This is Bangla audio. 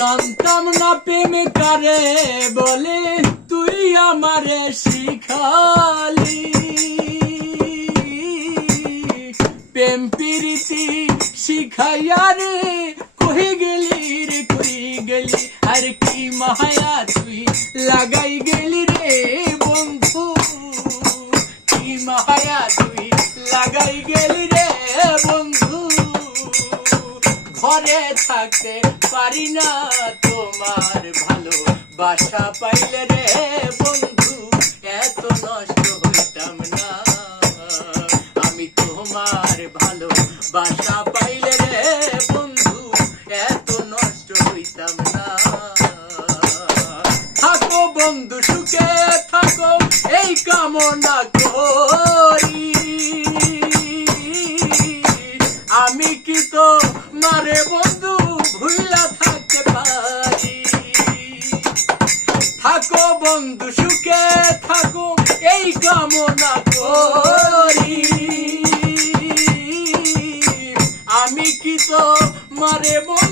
জানতাম না প্রেম কারে বলে, তুই আমারে শিখালি। প্রেম প্রীতি শিখাইয়া রে কই গেলি রে কই গেলি, আর কি মায়া তুই লাগাই গেলি রে বন্ধু, কি মায়া তুই লাগাই গেলি রে বন্ধু। ঘরে থাকতে পারি না তোমার ভালো বাসা পাইলে রে বন্ধু, এত নষ্ট হইতাম না আমি তোমার ভালো বাসা পাইলে রে বন্ধু, এত নষ্ট হইতাম না। থাকো বন্ধু সুখে থাকো এই কামনা করি, আমি কি তো মারে বন্ধু ভুইলা থাকতে পারি। থাকো বন্ধু সুখে থাকো এই কামনা করি, আমি কি তো মারে বন্ধু